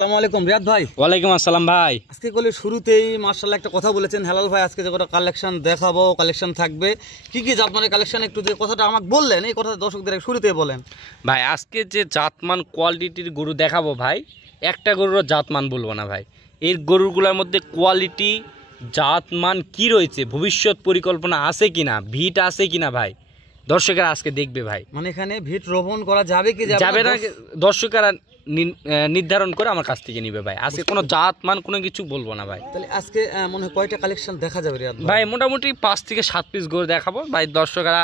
আসসালামু আলাইকুম রিয়াদ ভাই। ওয়ালাইকুম আসসালাম ভাই। আজকে বলে শুরুতেই মাশাআল্লাহ একটা কথা বলেছেন হেলাল ভাই, আজকে যে কটা কালেকশন দেখাবো, কালেকশন থাকবে কি কি জাতমানের কালেকশন, একটু যে কথাটা আমাকে বললেন এই কথাটা দর্শকদের শুরুতেই বলেন ভাই আজকে যে জাতমান কোয়ালিটির গরু দেখাবো ভাই, একটা গরুর জাতমান বলবো না ভাই, এই গরুগুলোর মধ্যে কোয়ালিটি জাতমান কি রয়েছে, ভবিষ্যৎ পরিকল্পনা আছে কিনা, ভিট আছে কিনা ভাই দর্শকেরা আজকে দেখবে ভাই। মানে এখানে ভিট রোপণ করা যাবে কি যাবে না দর্শকেরা নির্ধারণ করে আমার কাছ থেকে নিবে ভাই। আজকে কোনো জাতমান কোনো কিছু বলবো না ভাই। তাহলে আজকে মনে হয় কয়টা কালেকশন দেখা যাবে রিয়াদ ভাই? মোটামুটি 5 থেকে 7 পিস গরু দেখাবো ভাই। দর্শকেরা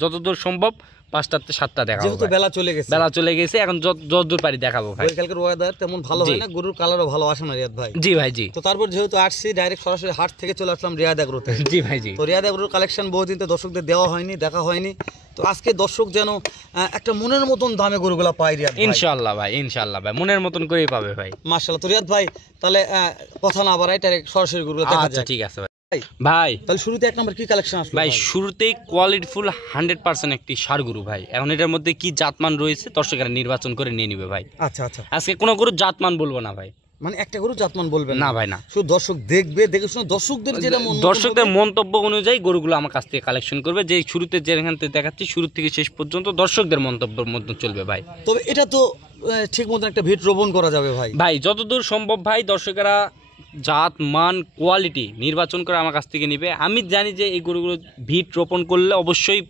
যতদূর সম্ভব 5টা থেকে 7টা দেখাবো। যেহেতু বেলা চলে গেছে এখন যতদূর পারি দেখাবো ভাই। কালকের ওয়েদার তেমন ভালো হয় না, গরুর কালারও ভালো আসে না রিয়াদ ভাই। জি ভাই জি। তো তারপর যেহেতু আসছি ডাইরেক্ট সরাসরি হাট থেকে চলে আসলাম রিয়াদ এগ্রোতে। জি ভাই জি। তো রিয়াদ এগ্রোর কালেকশন বহুদিন তো দর্শকদের দেওয়া হয়নি, দেখা হয়নি, তো আজকে দর্শক যেন একটা মনের মতন দামে গরুগুলা পায় রিয়াদ ভাই। ইনশাআল্লাহ ভাই, ইনশাআল্লাহ ভাই, মনের মতন করেই পাবে ভাই। মাশাআল্লাহ। তো রিয়াদ ভাই তাহলে কথা না বাড়াই ডাইরেক্ট সরাসরি গরুগুলো দেখা যায়। আচ্ছা ঠিক আছে ভাই। ভাই তাহলে শুরুতে এক নম্বর কি কালেকশন আসলো ভাই? শুরুতেই কোয়ালিটিফুল 100% একটি ষাঁড় গরু ভাই। এখন এটার মধ্যে কি জাতমান রয়েছে দর্শকেরা নির্বাচন করে নিয়ে নিবে ভাই। আচ্ছা আচ্ছা। আজকে কোনো গরু জাতমান বলবো না ভাই, মানে একটা গরু জাতমান বলবেন না ভাই না, শুধু দর্শক দেখবে, দেখে শুনে দর্শকদের যেটা দর্শকদের মন্তব্য অনুযায়ী গরুগুলো আমার কাছ থেকে কালেকশন করবে। যে শুরুতে যেখান থেকে দেখাচ্ছি শুরু থেকে শেষ পর্যন্ত দর্শকদের মন্তব্যের মধ্যে চলবে ভাই। তবে এটা তো ঠিক মতন একটা ভিট রোপণ করা যাবে ভাই। ভাই যতদূর সম্ভব ভাই দর্শকেরা জাত মান কোয়ালিটি নির্বাচন করে আমার কাছ থেকে নিবে। আমি জানি যে এই গরুগুলো ভিট রোপণ করলে অবশ্যই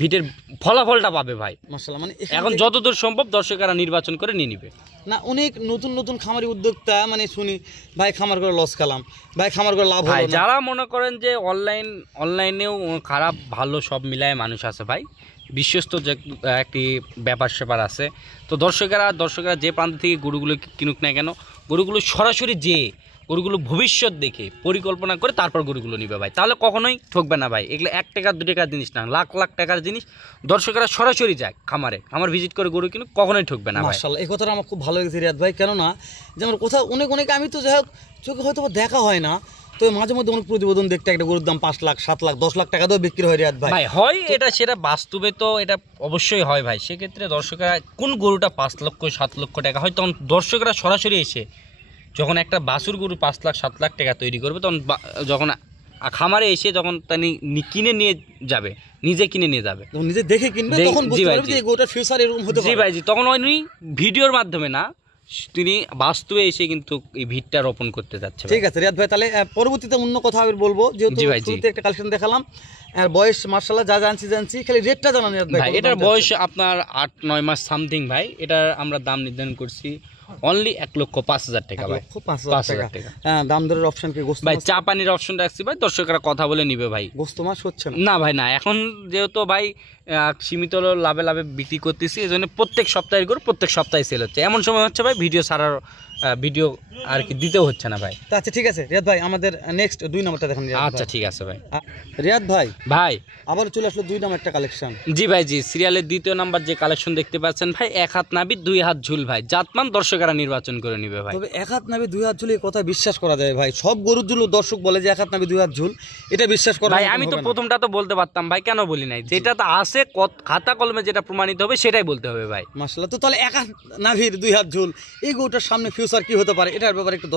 ভিটের ফলাফলটা পাবে ভাই। মাশাআল্লাহ। মানে এখন যতদূর সম্ভব দর্শকেরা নির্বাচন করে নিয়ে নিবে। না অনেক নতুন নতুন খামারি উদ্যোক্তা মানে শুনি ভাই খামার করে লস খেলাম, ভাই খামার করে লাভ ভাই হলো না। যারা মনে করেন যে অনলাইনেও খারাপ ভালো সব মিলায় মানুষ আছে ভাই, বিশ্বস্ত যে একটি ব্যাপার স্যাপার আছে। তো দর্শকেরা যে প্রান্ত থেকে গরুগুলো কিনুক না কেন, গরুগুলো সরাসরি যে গরুগুলো ভবিষ্যৎ দেখে পরিকল্পনা করে তারপর গরুগুলো নিবে ভাই, তাহলে কখনোই ঠকবে না ভাই। এগুলো 1 টাকা 2 টাকার জিনিস না, লাখ লাখ টাকার জিনিস। দর্শকেরা সরাসরি যায় খামার ভিজিট করে গরু কিনুক, কখনোই ঠকবে না ভাই। মাশাআল্লাহ, এই কথাটা আমার খুব ভালো লেগেছে রিয়াদ ভাই। কেননা যে আমার কোথাও অনেক আমি তো যাই হোক চোখে হয়তো দেখা হয় না, তো মাঝে মধ্যে অনেক প্রতিবেদন দেখতে একটা গরুর দাম 5 লাখ 7 লাখ 10 লাখ টাকা দিয়েও বিক্রি হয় রিয়াদ ভাই। ভাই হয় সেটা বাস্তবে তো এটা অবশ্যই হয় ভাই। সেক্ষেত্রে দর্শকরা কোন গরুটা 5 লক্ষ 7 লক্ষ টাকা হয়, তখন দর্শকরা সরাসরি এসে যখন একটা বাছুর গরু 5 লাখ 7 লাখ টাকা তৈরি করবে, তখন যখন খামারে এসে যখন তিনি কিনে নিয়ে যাবে, নিজে কিনে নিয়ে যাবে, নিজে দেখে কিনবে, তখন বুঝতে পারবে যে এই গরুটার ফিউচার এরকম হতে পারে। জি ভাই জি। তখন উনি ভিডিওর মাধ্যমে না, তিনি বাস্তবে এসে কিন্তু এই ভিটটা রোপণ করতে যাচ্ছে। ঠিক আছে রিয়াদ ভাই, তাহলে পরবর্তীতে অন্য কথা আমি বলবো। যেহেতু শুরুতে একটা কালেকশন দেখালাম, আর বয়স মাশাআল্লাহ যা জানছি খালি রেটটা জানান রিয়াদ ভাই। এটার বয়স আপনার 8-9 মাস সামথিং ভাই। এটার আমরা দাম নির্ধারণ করছি অনলি 1,05,000 টাকা ভাই। 1,05,000 টাকা। হ্যাঁ, দাম দরের অপশন কি গোস্ত ভাই? চা পানির অপশন রাখছি ভাই, দর্শকরা কথা বলে নিবে ভাই। গোস্ত মাছ হচ্ছে না ভাই না, এখন যেহেতু ভাই সীমিত লাভে বিক্রি করতেছি, এই জন্য প্রত্যেক সপ্তাহে করে প্রত্যেক সপ্তাহে সেল হচ্ছে। এমন সময় হচ্ছে ভাই ভিডিও ছাড়ার ভিডিও আর কি দিতেও হচ্ছে না ভাই। আচ্ছা ঠিক আছে রিয়াদ ভাই, আমাদের নেক্সট 2 নম্বরটা দেখেন। আচ্ছা ঠিক আছে ভাই। রিয়াদ ভাই আবার চলে আসলো 2 নম্বর একটা কালেকশন। জি ভাই জি। সিরিয়ালের 2য় নাম্বার যে কালেকশন দেখতে পাচ্ছেন ভাই, 1 হাত নাভি 2 হাত ঝুল ভাই। জাতমান দর্শকরা নির্বাচন করে নিবে ভাই। তবে 1 হাত নাভি 2 হাত ঝুল এই কথা বিশ্বাস করা যায় ভাই? সব গরুর ঝুল দর্শক বলে যে 1 হাত নাভি 2 হাত ঝুল, এটা বিশ্বাস করা ভাই? আমি তো প্রথমটা তো বলতে পারতাম ভাই, কেন বলি নাই? যেটা তো আছে খাতা কলমে যেটা প্রমাণিত হবে সেটাই বলতে হবে ভাই। মাশাআল্লাহ। তো তাহলে 1 হাত নাভির 2 হাত ঝুল এই গরুটার সামনে ফিউচার কি হতে পারে, এটার ব্যাপারে একটু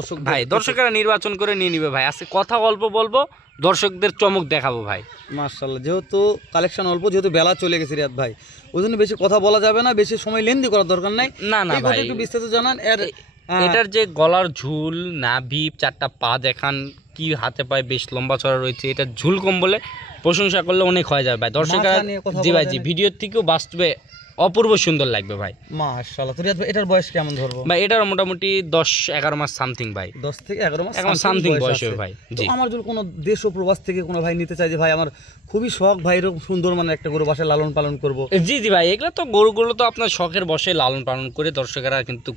দর্শকেরা নির্বাচন করে নিয়ে নিবে ভাই। আজকে কথা অল্প বলবো, দর্শকদের চমক দেখাবো ভাই। মাশাআল্লাহ। যেহেতু কালেকশন অল্প, যেহেতু বেলা চলে গেছে রিয়াদ ভাই, ওই জন্য বেশি কথা বলা যাবে না, বেশি সময় লেন্দি করার দরকার নাই। না ভাই, একটু বিস্তারিত জানান। এটার যে গলার ঝুল, নাভি, 4টা পা দেখান, কি হাতে পায়ে বেশ লম্বা চড়া রয়েছে। এটা ঝুল কম বলে প্রশংসা করলে অনেক হয়ে যাবে ভাই। দর্শকরা জি ভাই জি, ভিডিওর থেকেও বাস্তবে অপূর্ব সুন্দর লাগবে ভাই। মাশাআল্লাহ। তো রিয়াদ ভাই এটার বয়স কেমন ধরবো ভাই? এটার মোটামুটি 10-11 মাস সামথিং ভাই। 10 থেকে 11 মাস এখন সামথিং বয়স হবে ভাই। জি। আমার যদি কোনো দেশ ও প্রবাস থেকে কোনো ভাই নিতে চাই যে ভাই আমার খুবই শখ ভাই এরকম সুন্দর মানে একটা গরু বাসায় লালন পালন করব। জি জি ভাই, এগুলো তো গরুগুলো তো আপনার শখের বসে লালন পালন করে দর্শকেরা কিন্তু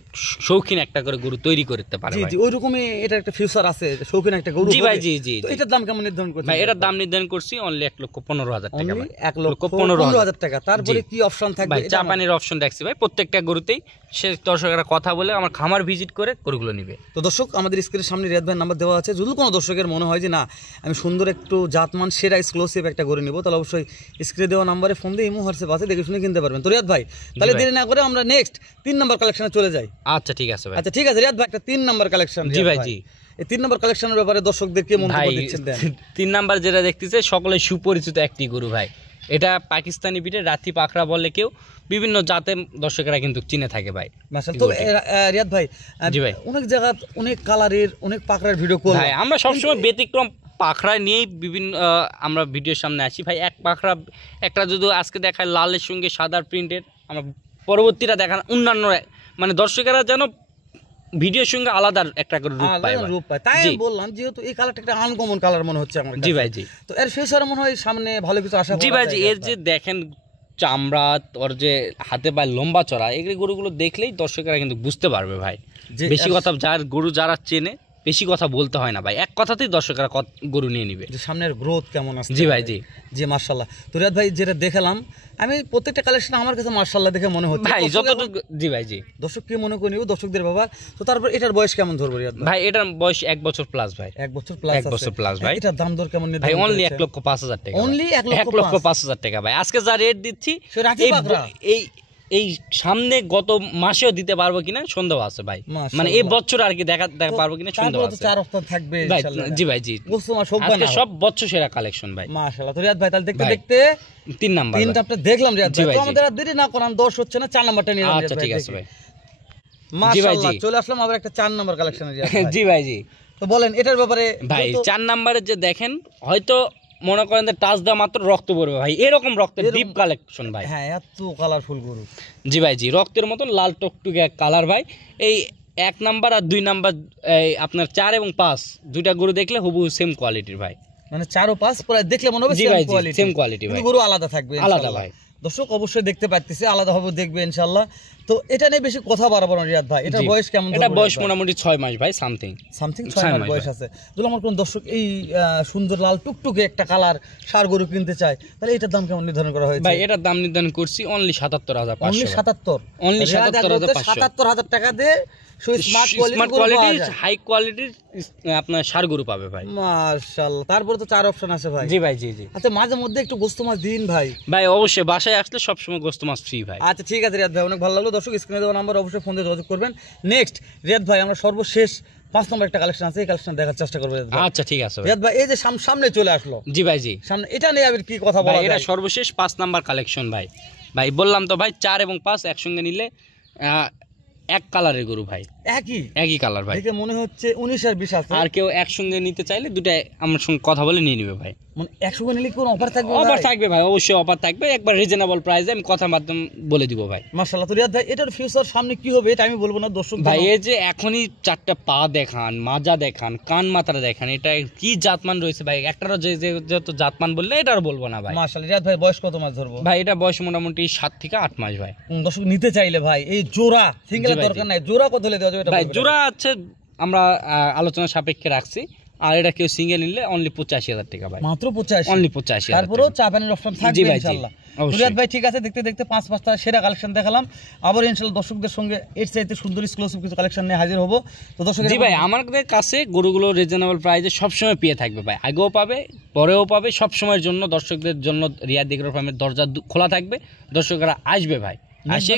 শৌখিন একটা করে গরু তৈরি করতে পারে। জি জি, ওইরকমই এটা একটা ফিউচার আছে, শৌখিন একটা গরু। জি ভাই জি জি। তো এটার দাম কেমন নির্ধারণ করছেন ভাই? এটার দাম নির্ধারণ করছি অনলি 1,15,000 টাকা ভাই। 1,15,000 টাকা। তারপরে কি অপশন থাকবে? এটা আমার- পানির অপশন দেখছি ভাই প্রত্যেকটা গরুতেই। সে দর্শকেরা কথা বলে আমার খামার ভিজিট করে গরুগুলো নিবে। তো দর্শক আমাদের স্ক্রিনের সামনে রিয়াদ ভাইয়ের নাম্বার দেওয়া আছে, যদি কোনো দর্শকের মনে হয় যে না আমি সুন্দর একটু জাতমান সেরা এক্সক্লুসিভ একটা গরু নিব, তাহলে অবশ্যই স্ক্রিনে দেওয়া নাম্বারে ফোন দিয়ে ইমো হোয়াটসঅ্যাপ আছে, দেখে শুনে কিনতে পারবেন। তো রিয়াদ ভাই তাহলে ভাই। দেরি না করে আমরা নেক্সট 3 নম্বর কালেকশনে চলে যাই। আচ্ছা ঠিক আছে ভাই। আচ্ছা ঠিক আছে রিয়াদ ভাই, একটা 3 নম্বর কালেকশন। জি ভাই, জি। এই 3 নম্বর কালেকশনের ব্যাপারে দর্শকদেরকে মন্তব্য ভাই দিচ্ছেন দেন। 3 নাম্বার যেটা দেখতেছে সকলে সুপরিচিত একটি গরু ভাই। এটা পাকিস্তানি বিটের রাতি পাখরা বলে কেউ, বিভিন্ন জাতে দর্শকেরা কিন্তু চিনে থাকে ভাই। মাশাআল্লাহ। তো রিয়াদ ভাই জি ভাই। অনেক জায়গা অনেক কালারের অনেক পাকড়ার ভিডিও করলাম ভাই আমরা সবসময় ব্যতিক্রম পাখরা নিয়েই বিভিন্ন আমরা ভিডিওর সামনে আসি ভাই। এক পাখরা একটা যদি আজকে দেখায় লালের সঙ্গে সাদার প্রিন্টের, আমরা পরবর্তীটা দেখান অন্যান্য মানে দর্শকেরা যেন ভিডিওর সঙ্গে আলাদা একটা করে রূপ পায় ভাই। রূপ পায়, তাই জি। আমি বললাম যেহেতু এই কালারটা একটা আনকমন কালার মনে হচ্ছে আমার জি কাছে। ভাই, জি। তো এর ফিউচারে মনে হয় সামনে ভালো কিছু আশা জি করা ভাই, যায় জি। রিয়াদ এর যে দেখেন চামড়া, ওর যে হাতে পায়ে লম্বা চড়া, এই গরুগুলো দেখলেই দর্শকেরা কিন্তু বুঝতে পারবে ভাই। যে বেশি কথা গরু যারা চেনে বেশি কথা বলতে হয় না ভাই, এক কথাতেই দর্শকেরা গরু নিয়ে নিবে। যে সামনের গ্রোথ কেমন আছে। জি ভাই, জি। জি মাশাআল্লাহ। তো রিয়াদ ভাই যেটা দেখালাম আমি প্রত্যেকটা কালেকশন আমার কাছে মাশাআল্লাহ দেখে মনে হচ্ছে ভাই যতটুকু, জি ভাই, জি। দর্শক কি মনে করে নিব, দর্শকদের বাবা। তো তারপর এটার বয়স কেমন ধরবো রিয়াদ ভাই? ভাই এটার বয়স 1 বছর প্লাস ভাই। 1 বছর প্লাস 1 বছর প্লাস ভাই। এটার দাম দর কেমন ভাই নির্ধারণ অনলি করেছে? 1,05,000 টাকা। Only 1,05,000 1,05,000 টাকা ভাই। আজকে যা রেট দিচ্ছি সে রাখি এই পাকড়া। এই সামনে গত মাসেও দিতে পারবো কিনা সন্দেহ আছে ভাই। মাশাআল্লাহ। মানে এই বছর আর কি দেখা পারবো কিনা সন্দেহ তারপরে তো আছে 4 হপ্তাহ থাকবে ভাই। ইনশাআল্লাহ। জি ভাই, জি। গোস্ত মাস হোক আজকে না সব বছর সেরা কালেকশন ভাই। মাশাআল্লাহ। তো রিয়াদ ভাই তাহলে দেখতে ভাই, দেখতে 3 নাম্বার তিনটা আপনি দেখলাম রিয়াদ জি ভাই। ভাই, তো জি। আমাদের আর দেরি না করান, 10 হচ্ছে না, 4 নাম্বারটা নিয়ে নিলাম আচ্ছা রিয়াদ ঠিক ভাই আছে দেখি। ভাই। মাশাআল্লাহ জি। চলে আসলাম আবার একটা 4 নাম্বার কালেকশনে রিয়াদ ভাই। জি ভাই, জি। তো বলেন এটার ব্যাপারে ভাই যেহেতু- 4 নাম্বারে যে দেখেন হয়তো মনে করেন যে টাচ দেওয়া মাত্র রক্ত পড়বে ভাই, এরকম রক্তের ডিপ কালেকশন ভাই। হ্যাঁ এত কালারফুল গরু। জি ভাই, জি। রক্তের মতন লাল টকটুকে কালার ভাই। এই 1 নাম্বার আর 2 নাম্বার এই আপনার 4 এবং 5 দুইটা গরু দেখলে হুবহু সেম কোয়ালিটির ভাই। মানে 4 ও 5 পুরো দেখলে মনে হবে জি সেম ভাই, জি, কোয়ালিটি। same quality ভাই। গরু আলাদা থাকবে আলাদা ইনশাআল্লাহ। ভাই। দর্শক অবশ্যই দেখতে পাচ্ছেছে, আলাদা হবে দেখবে ইনশাআল্লাহ। তো এটা নিয়ে বেশি কথা বাড়াবো না রিয়াদ ভাই। এটার জি। বয়স কেমন? এটা বয়স মোটামুটি 6 মাস ভাই, সামথিং। সামথিং 6 ছয় মাস মাস বয়স ভাই। আছে। যদি আমার কোন দর্শক এই সুন্দর লাল টুকটুকে একটা কালার ষাঁড় গরু কিনতে চায়, তাহলে এটার দাম কেমন নির্ধারণ করা হয়েছে? ভাই এটার দাম নির্ধারণ করছি অনলি 77,500 অনলি 77। Only রিয়াদ 77,500 77,000 টাকা দিয়ে স্মার্ট স্মার্ট কোয়ালিটির হাই কোয়ালিটির আপনার ষাঁড় গরু পাবে ভাই। মাশাআল্লাহ। তারপরে তো 4 অপশন আছে ভাই। জি ভাই, জি, জি। আচ্ছা মাঝে মধ্যে একটু গোস্ত মাছ দিন ভাই। ভাই অবশ্যই বাসায় আসলে সবসময় গোস্ত মাছ ফ্রি ভাই। আচ্ছা ঠিক আছে রিয়াদ ভাই, অনেক ভালো লাগলো। দর্শক স্ক্রিনে দেওয়া নাম্বার অবশ্যই ফোন দিয়ে যোগাযোগ করবেন। নেক্সট রিয়াদ ভাই আমরা সর্বশেষ 5 নম্বর একটা কালেকশন আছে, এই কালেকশন দেখার চেষ্টা করবো রিয়াদ ভাই। আচ্ছা ঠিক আছে ভাই। রিয়াদ ভাই এই যে সামনে চলে আসলো, জি ভাই, জি। সামনে এটা নিয়ে আবার কি কথা ভাই বলা এটা যায়? সর্বশেষ 5 নাম্বার কালেকশন ভাই। ভাই বললাম তো ভাই 4 এবং 5 একসঙ্গে নিলে এক কালারের গরু ভাই, একই কালার ভাই। দেখে মনে হচ্ছে 19 আর 20 আছে। আর কেউ একসঙ্গে নিতে চাইলে দুটাই আমার সঙ্গে কথা বলে নিয়ে নেবে ভাই। মানে 100 নিলে কোন অফার থাকবে? অফার থাকবে ভাই, অবশ্যই অফার থাকবে। একবার রিজনেবল প্রাইসে আমি কথার মাধ্যমে বলে দিব ভাই। মাশাআল্লাহ। তো রিয়াদ ভাই এটার ফিউচার সামনে কি হবে এটা আমি বলবো না, দর্শক ভাই এই যে এখনই 4টা পা দেখান, মাজা দেখান, কান মাথাটা দেখান, এটা কি জাতমান রয়েছে ভাই। একটারও যত জাতমান বললে এটারও বলবো না ভাই। মাশাআল্লাহ। রিয়াদ ভাই বয়স কত মাস ধরবো? ভাই এটা বয়স মোটামুটি 7 থেকে 8 মাস ভাই। দর্শক নিতে চাইলে ভাই এই জোড়া সিঙ্গেল জি ভাই, দরকার নাই, জোড়া কত হলে দেওয়া যাবে এটা ভাই বলবেন? জোড়া আছে আমরা আলোচনা সাপেক্ষে রাখছি। আর এটা কেউ সিঙ্গেল নিলে অনলি 85,000 টাকা ভাই। মাত্র 85। অনলি 85,000। তারপরেও চা পানির অপশন জি থাকবে ভাই, জি। ইনশাআল্লাহ। অবশ্যই। রিয়াদ ভাই ঠিক আছে, দেখতে দেখতে 5-5টা সেরা কালেকশন দেখালাম। আবার ইনশাআল্লাহ দর্শকদের সঙ্গে এর চাইতে সুন্দর এক্সক্লুসিভ কিছু কালেকশন নিয়ে হাজির হব। তো দর্শক জি ভাই, আমাদের কাছে গরুগুলো রিজনেবল প্রাইসে সবসময় পেয়ে থাকবে ভাই। আগেও পাবে, পরেও পাবে, সবসময়ের জন্য দর্শকদের জন্য রিয়াদ এগ্রো ফার্মের দরজা খোলা থাকবে। দর্শকরা আসবে ভাই, আসে।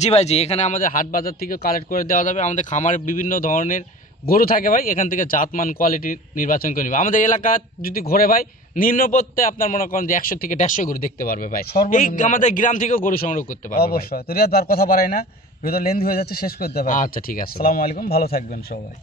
জি ভাই, জি। এখানে আমাদের হাট বাজার থেকে কালেক্ট করে দেওয়া যাবে। আমাদের খামারে বিভিন্ন ধরনের গরু থাকে ভাই, এখান থেকে জাতমান কোয়ালিটি নির্বাচন করে নিবে। আমাদের এলাকা যদি ঘুরে ভাই নিম্নপথে আপনার মনে করেন যে 100 থেকে 150 গরু দেখতে পারবে ভাই। এই আমাদের গ্রাম থেকেও গরু সংগ্রহ করতে পারবে অবশ্যই। তো রিয়াদ আর কথা বাড়াই না, ভিডিও লেন্থি হয়ে যাচ্ছে, শেষ করতে হবে। আচ্ছা ঠিক আছে। আসসালামু আলাইকুম, ভালো থাকবেন সবাই।